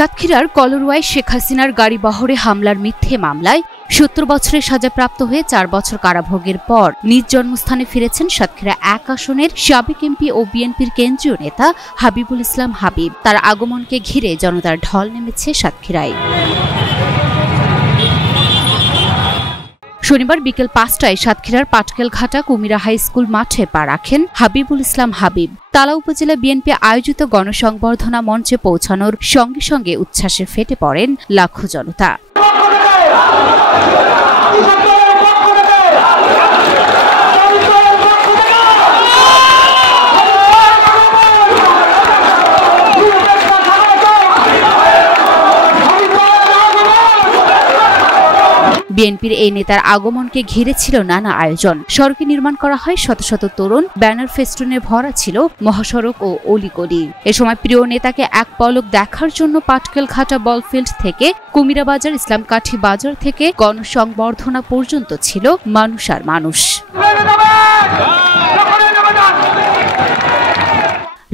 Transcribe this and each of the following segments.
সাতক্ষীরার কলরুয়ায় শেখ হাসিনার গাড়িবহরে হামলার মিথ্যে মামলায় ৭০ বছরের সাজাপ্রাপ্ত হয়ে ৪ বছর কারাভোগের পর নিজ জন্মস্থানে ফিরেছেন সাতক্ষীরা ১ আসনের সাবেক এমপি ও বিএনপির কেন্দ্রীয় নেতা হাবিবুল ইসলাম হাবিব। তার আগমনকে ঘিরে জনতার ঢল নেমেছে সাতক্ষীরায়। শনিবার বিকেল ৫টায় সাতক্ষীরার পাটকেলঘাটা কুমিরা হাই স্কুল মাঠে পা রাখেন হাবিবুল ইসলাম হাবিব। তালা উপজেলা বিএনপি আয়োজিত গণসংবর্ধনা মঞ্চে পৌঁছানোর সঙ্গে সঙ্গে উচ্ছ্বাসে ফেটে পড়েন লাখো জনতা। বিএনপির এই নেতার আগমনকে ঘিরে ছিল নানা আয়োজন। সড়কে নির্মাণ করা হয় শত শত তোরণ, ব্যানার ফেস্টুনে ভরা ছিল মহাসড়ক ও অলিগলি। এ সময় প্রিয় নেতাকে এক পলক দেখার জন্য পাটকেলঘাটা বলফিল্ড থেকে কুমিরা বাজার, ইসলামকাঠি বাজার থেকে গণসংবর্ধনা পর্যন্ত ছিল মানুষ আর মানুষ।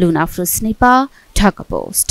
লুনা আফরোজ স্নিপা, ঢাকা পোস্ট।